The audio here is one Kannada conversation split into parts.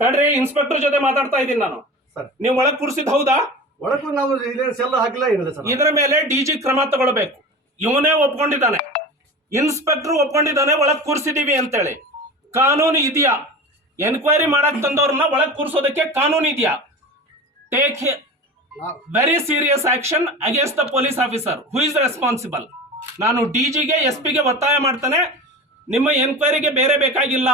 ತಡ್ರಿ ಇನ್ಸ್ಪೆಕ್ಟರ್ ಜೊತೆ ಮಾತಾಡ್ತಾ ಇದ್ದೀನಿ ನಾನು. ನೀವು ಒಳಗ್ ಕೂರಿಸಿದ್ ಹೌದಾ? ಒಳಗೂ ನಾವು ಸೆಲ್ ಹಾಕಿಲ್ಲ ಏನಿದೆ ಸರ್. ಇದರ ಮೇಲೆ ಡಿಜಿ ಕ್ರಮ ತಗೊಳ್ಬೇಕು. ಇವನೇ ಒಪ್ಕೊಂಡಿದ್ದಾನೆ, ಇನ್ಸ್ಪೆಕ್ಟರ್ ಒಪ್ಕೊಂಡಿದ್ದಾನೆ ಒಳಗ್ ಕೂರಿಸಿದೀವಿ ಅಂತೇಳಿ. ಕಾನೂನು ಇದೆಯಾ? ಎನ್ಕ್ವೈರಿ ಮಾಡಕ್ ತಂದವ್ರನ್ನ ಒಳಗ್ ಕೂರಿಸೋದಕ್ಕೆ ಕಾನೂನು ಇದೆಯಾ? Take very serious action against the police officer who is responsible. ನಾನು ಡಿಜಿಗೆ SP ಗೆ ಒತ್ತಾಯ ಮಾಡ್ತಾನೆ, ನಿಮ್ಮ ಎನ್ಕ್ವೈರಿಗೆ ಬೇರೆ ಬೇಕಾಗಿಲ್ಲ.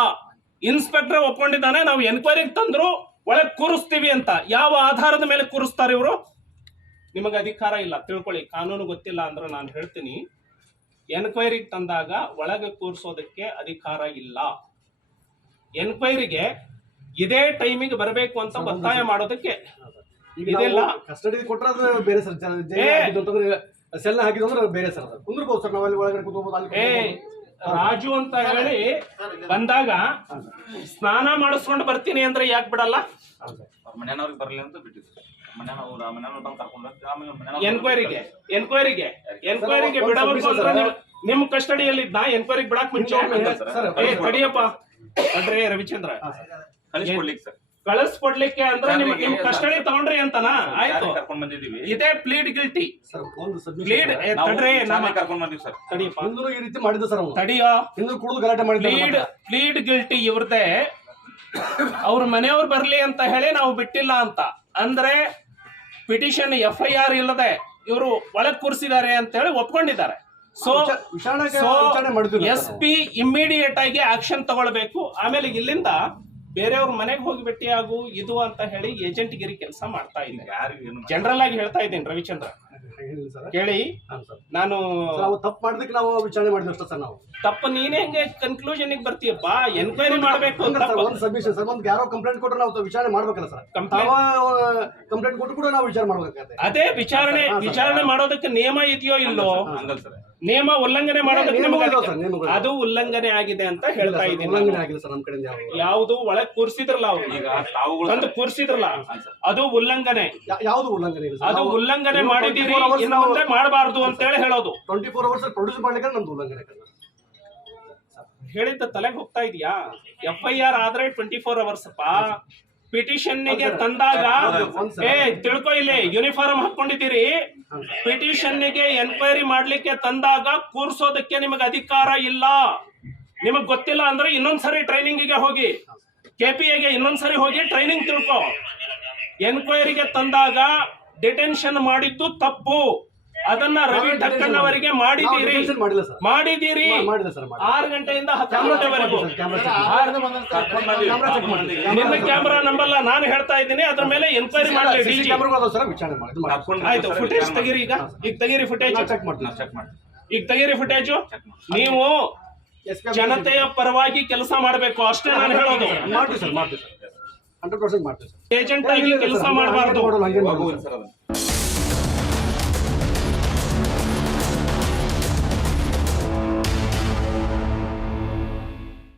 ಇನ್ಸ್ಪೆಕ್ಟರ್ ಒಪ್ಕೊಂಡಿದ್ದಾನೆ, ನಾವು ಎನ್ಕ್ವೈರಿಗೆ ತಂದ್ರು ಒಳಗ್ ಕೂರಿಸ್ತೀವಿ ಅಂತ. ಯಾವ ಆಧಾರದ ಮೇಲೆ ಕೂರಿಸ್ತಾರೆ ಇವರು? ನಿಮಗೆ ಅಧಿಕಾರ ಇಲ್ಲ, ತಿಳ್ಕೊಳ್ಳಿ. ಕಾನೂನು ಗೊತ್ತಿಲ್ಲ ಅಂದ್ರೆ ನಾನು ಹೇಳ್ತೀನಿ, ಎನ್ಕ್ವೈರಿಗೆ ತಂದಾಗ ಒಳಗೆ ಕೂರಿಸೋದಕ್ಕೆ ಅಧಿಕಾರ ಇಲ್ಲ. ಎನ್ಕ್ವೈರಿಗೆ ಇದೇ ಟೈಮಿಗೆ ಬರಬೇಕು ಅಂತ ಒತ್ತಾಯ ಮಾಡೋದಕ್ಕೆ ಇದೆಲ್ಲ ಕಸ್ಟಡಿ ಕೊಟ್ಟರೆ ಬೇರೆ ಸರ್. ಸೆಲ್ ಹಾಕಿದ್ರೆ ಬೇರೆ ಸರ್. ಕುಂದ್ರಬಹುದು ಸರ್, ನಾವಲ್ಲಿ ಒಳಗಡೆ ಕುತ್ಕೋಬಹುದು. ರಾಜು ಅಂತ ಹೇಳಿ ಬಂದಾಗ ಸ್ನಾನ ಮಾಡಿಸ್ಕೊಂಡು ಬರ್ತೀನಿ ಅಂದ್ರೆ ಯಾಕೆ ಬಿಡಲ್ಲ? ಮನೆಯವ್ರಿಗೆ ಬರಲಿ ಅಂತ ಬಿಟ್ಟಿದ್ರು. ಎನ್ಕ್ವೈರಿಗೆ ಬಿಡಬೇಕು ಅಂದ್ರೆ ನಿಮ್ ಕಸ್ಟಡಿಯಲ್ಲಿ ಇದ್ದ ಎನ್ಕ್ವೈರಿಗೆ ಬಿಡಕ್ ಮುಂಚೆ ತಡಿಯಪ್ಪ ಅಡ್ರಿ ರವಿಚಂದ್ರ ಕಳಿಸ್ಕೊಡ್ಲಿಕ್ಕೆ ಅಂದ್ರೆ ನಿಮ್ ಕಸ್ಟಡಿ ತಗೊಂಡ್ರಿ ಅಂತನ? ಆಯ್ತು, ಕರ್ಕೊಂಡ್ ಬಂದಿದೀವಿ. ಇದೇ ಪ್ಲೀಡ್ ಗಿಲ್ಟಿ. ಪ್ಲೀಡ್ ಕರ್ಕೊಂಡ್ ಬಂದಿವಿ ಸರ್. ಈ ರೀತಿ ಮಾಡಿದ ಸರ್. ತಡಿಯೋ, ಕುಡಿದು ಗಲಾಟೆ ಮಾಡಿದ. ಪ್ಲೀಡ್ ಗಿಲ್ಟಿ ಇವ್ರದೇ. ಅವ್ರ ಮನೆಯವ್ರು ಬರ್ಲಿ ಅಂತ ಹೇಳಿ ನಾವು ಬಿಟ್ಟಿಲ್ಲ ಅಂತ ಅಂದ್ರೆ ಪಿಟಿಷನ್ FIR ಇಲ್ಲದೆ ಇವರು ಒಳಗ್ ಕೂರಿಸಿದ್ದಾರೆ ಅಂತ ಹೇಳಿ ಒಪ್ಕೊಂಡಿದ್ದಾರೆ. ಸೊ SP ಇಮ್ಮಿಡಿಯೇಟ್ ಆಗಿ ಆಕ್ಷನ್ ತಗೊಳ್ಬೇಕು. ಆಮೇಲೆ ಇಲ್ಲಿಂದ ಬೇರೆಯವ್ರ ಮನೆಗೆ ಹೋಗಿ ಭೇಟಿಯಾಗು ಇದು ಅಂತ ಹೇಳಿ ಏಜೆಂಟ್ ಗಿರಿ ಕೆಲಸ ಮಾಡ್ತಾ ಇದ್ದೀನಿ. ಜನರಲ್ ಆಗಿ ಹೇಳ್ತಾ ಇದ್ದೀನಿ ರವಿಚಂದ್ರ, ಕೇಳಿ. ನಾನು ತಪ್ಪು ಮಾಡಿದಕ್ಕೆ ನಾವು ವಿಚಾರಣೆ ಮಾಡಿದ್ವಿ ಅಷ್ಟೇ ಸರ್. ನಾವು ತಪ್ಪು ನೀನೇ ಹೆಂಗೆ ಕನ್ಕ್ಲೂಷನ್ ಬರ್ತೀಯಪ್ಪ? ಎನ್ಕ್ವೈರಿ ಮಾಡ್ಬೇಕು. ಒಂದು ಸಬ್ಮಿಷನ್ ಸರ್, ಒಂದು ಯಾರೋ ಕಂಪ್ಲೇಂಟ್ ಕೊಟ್ಟರೆ ನಾವು ವಿಚಾರಣೆ ಮಾಡ್ಬೇಕಲ್ಲ ಸರ್. ಕಂಪ್ಲೇಂಟ್ ಕೊಟ್ಟು ಕೂಡ ನಾವು ವಿಚಾರ ಮಾಡ್ಬೇಕಾಗುತ್ತೆ. ಅದೇ ವಿಚಾರಣೆ ಮಾಡೋದಕ್ಕೆ ನಿಯಮ ಇದೆಯೋ ಇಲ್ಲೋ? ನಿಯಮ ಉಲ್ಲಂಘನೆ ಮಾಡೋದಕ್ಕೆ ಅದು ಉಲ್ಲಂಘನೆ ಆಗಿದೆ ಅಂತ ಹೇಳ್ತಾ ಇದ್ದೀನಿ. ಯಾವುದು ಒಳಗ್ ಕೂರಿಸಿದ್ರಲ್ಲ ಅವ್ರು, ತಂದು ಕೂರಿಸಿದ್ರಲ್ಲ, ಅದು ಉಲ್ಲಂಘನೆ. ಯಾವುದು ಉಲ್ಲಂಘನೆ? ಅದು ಉಲ್ಲಂಘನೆ ಮಾಡಿದೀರಿ, ಇನ್ನು ಮುಂದೆ ಮಾಡಬಾರ್ದು ಅಂತ ಹೇಳಿ ಹೇಳೋದು. 24 hours ಪ್ರೊಡ್ಯೂಸ್ ಮಾಡ್ಲಿಕ್ಕೆ ನಮ್ದು ಉಲ್ಲಂಘನೆ ಹೇಳಿದ್ದ ತಲೆಗೆ ಹೋಗ್ತಾ ಇದೆಯಾ? FIR ಆದ್ರೆ 24 hours ಪಿಟಿಷನ್ ಗೆ ತಂದಾಗ ತಿಳ್ಕೊ, ಇಲ್ಲಿ ಯೂನಿಫಾರ್ಮ್ ಹಾಕೊಂಡಿದ್ದೀರಿ. ಪಿಟಿಷನ್ ಗೆ ಎನ್ಕ್ವೈರಿ ಮಾಡ್ಲಿಕ್ಕೆ ತಂದಾಗ ಕೂರ್ಸೋದಕ್ಕೆ ನಿಮಗೆ ಅಧಿಕಾರ ಇಲ್ಲ. ನಿಮಗ್ ಗೊತ್ತಿಲ್ಲ ಅಂದ್ರೆ ಇನ್ನೊಂದ್ಸರಿ ಟ್ರೈನಿಂಗ್ ಹೋಗಿ, KPA ಗೆ ಇನ್ನೊಂದ್ಸರಿ ಹೋಗಿ ಟ್ರೈನಿಂಗ್ ತಿಳ್ಕೊ. ಎನ್ಕ್ವೈರಿಗೆ ತಂದಾಗ ಡಿಟೆನ್ಷನ್ ಮಾಡಿದ್ದು ತಪ್ಪು. ಅದನ್ನ ರವಿ ಠಕ್ಕನ್ ಅವರಿಗೆ ಮಾಡಿದೀರಿ. 6 ಗಂಟೆಯಿಂದ 10 ಗಂಟೆವರೆಗೂ ನಿನ್ನ ಕ್ಯಾಮೆರಾ ನಂಬಲ್ಲ, ನಾನು ಹೇಳ್ತಾ ಇದ್ದೀನಿ. ಅದ್ರ ಮೇಲೆ ಎನ್ಕ್ವೈರಿ ಮಾಡಿ. ಆಯ್ತು, ಫುಟೇಜ್ ತೆಗೀರಿ. ಈಗ ತೆಗೀರಿ ಫುಟೇಜ್. ಈಗ ತೆಗೀರಿ ಫುಟೇಜು. ನೀವು ಜನತೆಯ ಪರವಾಗಿ ಕೆಲಸ ಮಾಡಬೇಕು ಅಷ್ಟೇ ನಾನು ಹೇಳೋದು. ಮಾಡ್ತೀವಿ ಸರ್, 100% ಮಾಡ್ತೀವಿ. ಏಜೆಂಟ್ ಆಗಿ ಕೆಲಸ ಮಾಡಬಾರ್ದು.